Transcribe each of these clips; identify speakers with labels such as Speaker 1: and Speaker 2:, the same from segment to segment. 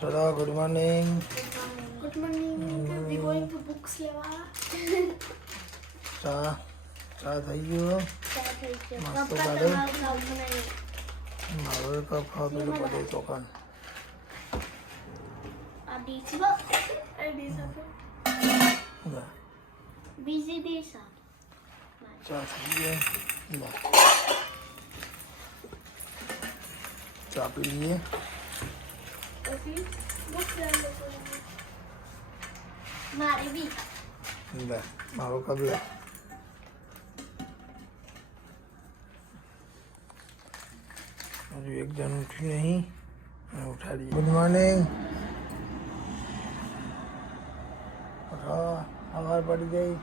Speaker 1: ચલો good morning
Speaker 2: Good morning. We're going to books લેવા
Speaker 1: ચા ચા થઈ ગયો
Speaker 2: ચા થઈ ગયો.
Speaker 1: નાસ્તો
Speaker 2: પપ્પા
Speaker 1: કાઢો.
Speaker 2: તમારું કામ બનાવ્યું.
Speaker 1: મારો એક કપ ખાધું બધે ચોકન
Speaker 2: આ ડીશ બસ. આ ડીશ આપો. બીજી ડીશ આપો.
Speaker 1: ચા થઈ ગયો લો. ચા પી લઈએ
Speaker 2: મારે બી.
Speaker 1: લે, મારો કપ લે. હજુ એક જણ ઉઠ્યું નહીં ગુડ મોર્નિંગ સવાર પડી ગઈ.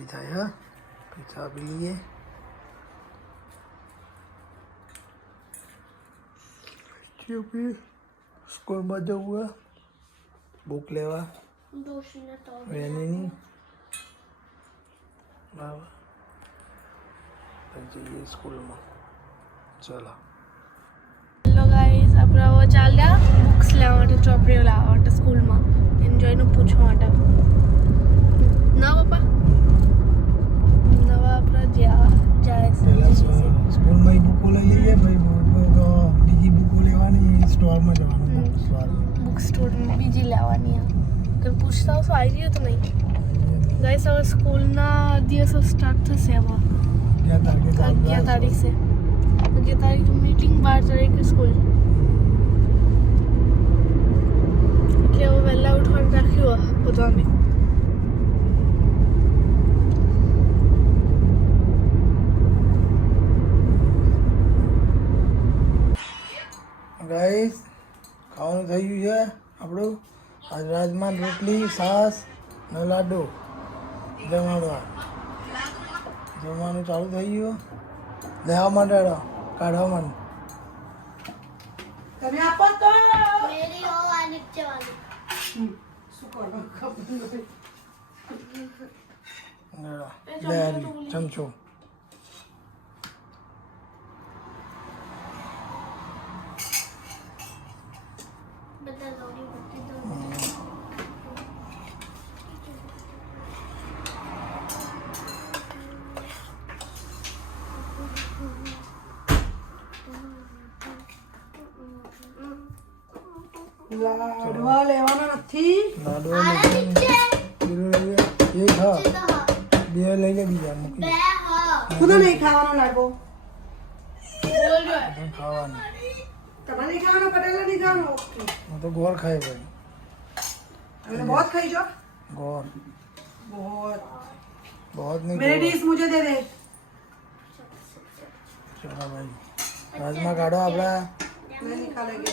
Speaker 1: ઠંડી થાય હે પછી ચા પી લઈએ પછી પછી સ્કૂલમાં જવું હે બુક લેવા
Speaker 2: ડોશીને તો
Speaker 1: વેનીની બરાબર પછી જઈએ સ્કૂલમાં ચલો
Speaker 3: હેલો ગાઈઝ આપણે હવે ચાલ્યા બુક્સ લેવા માટે ચોપડીઓ લાવવા માટે સ્કૂલમાં
Speaker 1: લેવાની સ્ટોરમાં જવાનું
Speaker 3: હમ.
Speaker 1: બુક સ્ટોરમાં
Speaker 3: બુક સ્ટોર બીજી લેવાની આ કે પૂછતા હશો આવી ગયો તો નહીં ગાઈસ હવે સ્કૂલના દિવસો સ્ટાર્ટ થશે હવે
Speaker 1: અગિયાર તારીખે ચાલુ
Speaker 3: અગિયાર
Speaker 1: થાય
Speaker 3: તારીખ છે અગિયાર તારીખ મીટિંગ બાર તારીખે સ્કૂલ એટલે હવે વહેલા ઉઠવાનું રાખ્યું બધાને
Speaker 1: ગાઈસ ખાવાનું થઈ ગયું છે આપણું. આજ રાજમાં રોટલી છાસ ને લાડુ. જમાડવા જમવાનું ચાલુ થઈ ગયું. લેવા માટે કાઢવા માટે
Speaker 2: મેરી આ નીચે વાળી.
Speaker 1: ચમચો
Speaker 4: લાડવા લેવાના નથી
Speaker 1: લાડુ
Speaker 2: આના નીચે
Speaker 1: પીરું લઈએ એક હા
Speaker 2: નીચે તો હા.
Speaker 1: બે લઈ લે બીજા મૂકી
Speaker 2: બે
Speaker 1: દે.
Speaker 2: હા
Speaker 4: ખુદ નહીં ખાવાનો લાડવો
Speaker 1: બધું ખાવાનું
Speaker 4: તમારે નહીં ખાવાનો પટેલા નહીં ખાવાનો ઓકે
Speaker 1: હું તો ગોળ ખાય ભાઈ
Speaker 4: हमने बहुत खाई जो
Speaker 1: ગોળ
Speaker 4: बहुत
Speaker 1: बहुत નહીં
Speaker 4: मेरी
Speaker 1: ગોળ.
Speaker 4: डिश मुझे दे दे
Speaker 1: ચલો ભાઈ રાજમાં કાઢો આપણા
Speaker 4: मैं निकालेंगे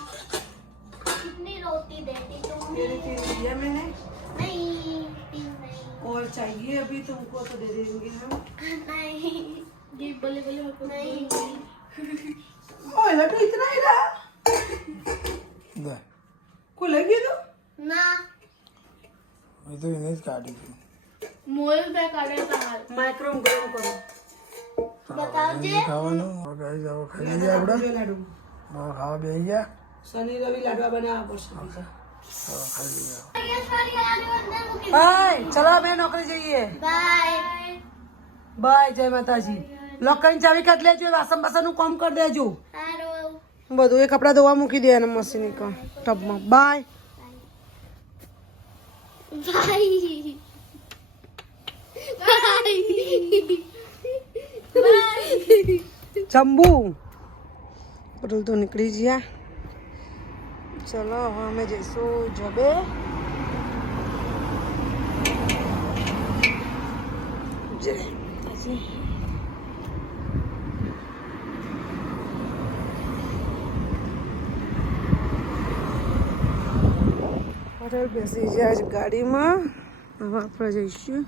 Speaker 4: मेरी तीन लिया मैंने। और चाहिए अभी तुमको तो दे देंगे हम।
Speaker 2: नहीं।
Speaker 3: ये बोले बोले
Speaker 2: नहीं।
Speaker 4: ओए लड्डू इतना ही रहा। दे। को तो?
Speaker 2: ना।
Speaker 1: ये तो इन्हें काटी थी।
Speaker 3: मोल पे काटे बाहर
Speaker 4: माइक्रो गरम करो।
Speaker 2: हाँ, बताओ
Speaker 1: जे। खावानो और गाय जाओ खाने लिया
Speaker 4: आपड़ा लाडू
Speaker 1: और खावा बेही गया हाँ,
Speaker 4: शनि रवि लाडवा
Speaker 1: बना आप और
Speaker 4: બાય ચલો અમે નોકરી જઈએ. બાય જય માતાજી. લોકરની ચાવી કાઢ લેજો વાસણ બાસણનું કામ કરી દેજો. બધું એ કપડાં ધોવા મૂકી દે એને ટબમાં. બાય. બાય. તો નીકળી ગયા. ચલો હવે અમે જઈશું જોબે જય માતાજી. પટેલ બેસી ગયા છે ગાડીમાં હવે આપણે જઈશું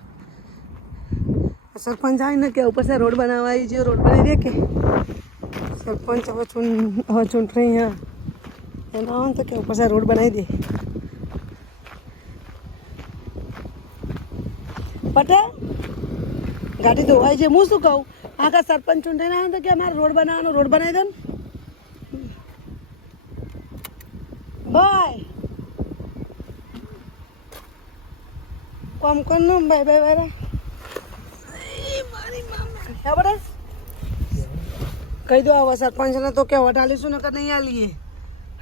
Speaker 4: સરપંચ આવીને કે ઉપર છે રોડ બનાવવા આવી છે રોડ બનાવી દે કે સરપંચ હવે ચૂં હવે ચૂંટણી હા એનો આમ તો કે ઉપર રોડ બનાવી દે. પટેલ, ગાડી ધોવાય છે. હું શું કહું? આખા સરપંચ ચૂંટણી આવે તો કે અમારે રોડ બનાવવાનો, રોડ બનાવી દે ને. બાય કોમ કોણ નો? બાય બાય બાય હે કહી દો આવા સરપંચને તો કે વટાલીશું ને કે નહીં આલીએ.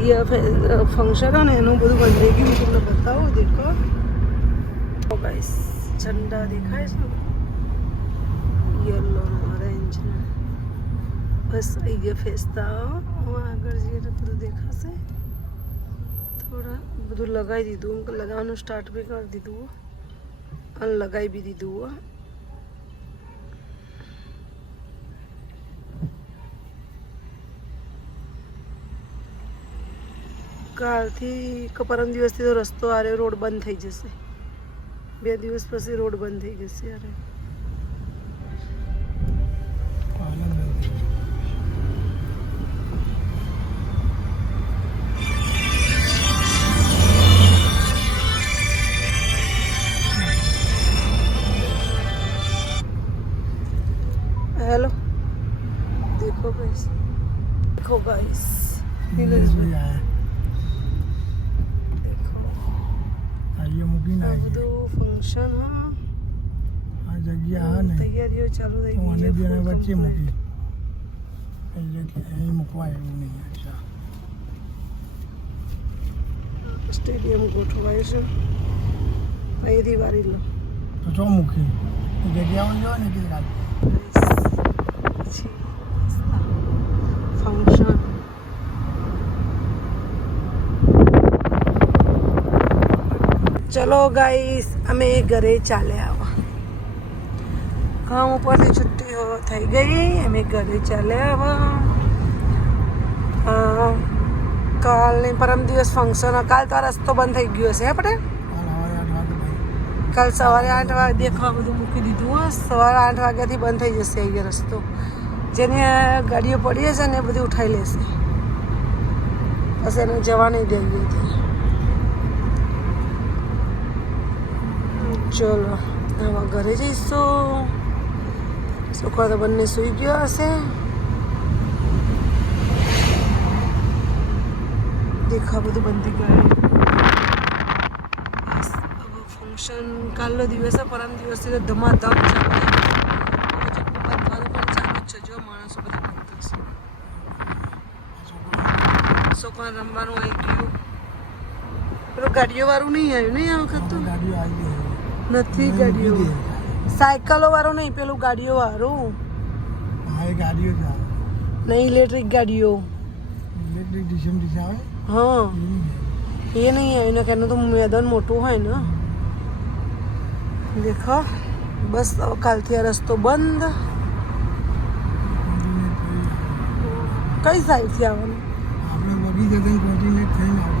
Speaker 4: અહીંયા ફંક્શન હોય ને એનું બધું બંધ થઈ ગયું હું તમને બતાવું દેખો ગાઈસ ઝંડા દેખાય છે યલો ઓરેન્જ બસ આવી ગયા ફેસતા આગળ જઈએ તો બધું દેખાશે થોડા બધું લગાવી દીધું લગાવવાનું સ્ટાર્ટ બી કરી દીધું અને લગાવી બી દીધું કાલથી કે પરમ દિવસથી તો રસ્તો આરે રોડ બંધ થઈ જશે બે દિવસ પછી રોડ બંધ થઈ જશે અરે हेलो देखो गाइस देखो गाइस
Speaker 1: આ
Speaker 4: देखो
Speaker 1: મૂકીને
Speaker 4: આ
Speaker 1: આવી
Speaker 4: બધું ફંક્શન હા.
Speaker 1: આ જગ્યા હા ને
Speaker 4: તૈયારીઓ ચાલુ થઈ ગઈ
Speaker 1: બેને
Speaker 4: full
Speaker 1: વચ્ચે મૂકી. અહીં મૂકવા એવું નહીં અચ્છા.
Speaker 4: સ્ટેડિયમ ગોઠવાય છે. અહીંથી વારી લો.
Speaker 1: તો ચો મૂકી. જગ્યાઓ જો ને કે રાત.
Speaker 4: ફંક્શન ચલો ગાઈસ અમે ઘરે ચાલ્યા આવા. કામ ઉપરથી છુટ્ટી થઈ ગઈ અમે ઘરે ચાલ્યા આવા. કાલની પરમ દિવસ ફંક્શન કાલ તો રસ્તો બંધ થઈ ગયો હશે આપણે
Speaker 1: કાલ સવારે આઠ વાગે ભાઈ
Speaker 4: કાલ સવારે આઠ વાગે દેખવા બધું મૂકી દીધું હશે સવારે આઠ વાગ્યાથી બંધ થઈ જશે અહીંયા રસ્તો. જેની ગાડીઓ પડી હશે ને એ બધી ઉઠાઈ લેશે. પછી એને જવા નહીં દે અહીંયાથી ચલો હવે ઘરે જઈશું. છોકરા તો બંને સૂઈ ગયો હશે. દેખા બધું બંધી ગયું. ફંક્શન કાલનો દિવસ પરમ દિવસથી તો ધમાધમ છોકરા રમવાનું આવી ગયું. પેલું ગાડીઓ વાળું નહીં આવ્યું, નહીં આ વખત તો?
Speaker 1: ગાડીઓ આવી
Speaker 4: નથી ગાડીઓ. સાયકલો વાળો નહીં પેલું ગાડીઓ વાળું.
Speaker 1: ગાડીઓ
Speaker 4: નહીં ઇલેક્ટ્રિક ગાડીઓ.
Speaker 1: ઇલેક્ટ્રિક ડીઝલ ડીઝલ આવે?
Speaker 4: હા.
Speaker 1: એ નહીં આવે.
Speaker 4: આવ્યું ને કે એનું તો મેદાન મોટું હોય ને. દેખો બસ કાલથી આ રસ્તો બંધ. કઈ સાઈડથી આવવાનું?
Speaker 1: આપણે વગી જગન કોન્ટિન્યુ થઈને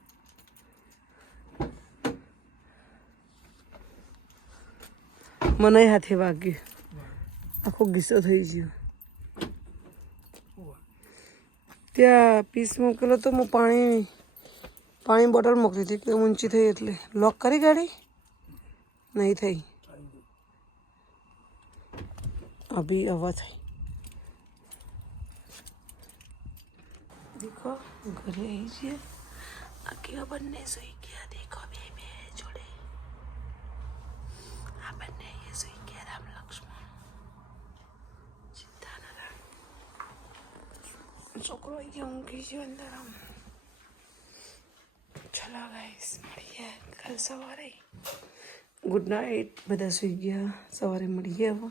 Speaker 4: મને હાથે વાગ્યું. આખો ગુસ્સો થઈ ગયો. ત્યાં પીસ મોકલો તો હું પાણી પાણી બોટલ મોકલી હતી કે ઊંચી થઈ એટલે. લોક કરી ગાડી? નહીં થઈ. અભી હવા થઈ. દેખો, ઘરે આવી છીએ આ કેવા બંને સુઈ ગયા દેખો બે બે જોડે આ બંને અહીંયા સુઈ ગયા રામ લક્ષ્મણ ચિંતા ના રામ છોકરો ગયો ઊંઘી ગયો અંદર આમ ચલો ગાઈસ મળીએ કાલ સવારે ગુડ નાઇટ બધા સુઈ ગયા સવારે મળીએ હવે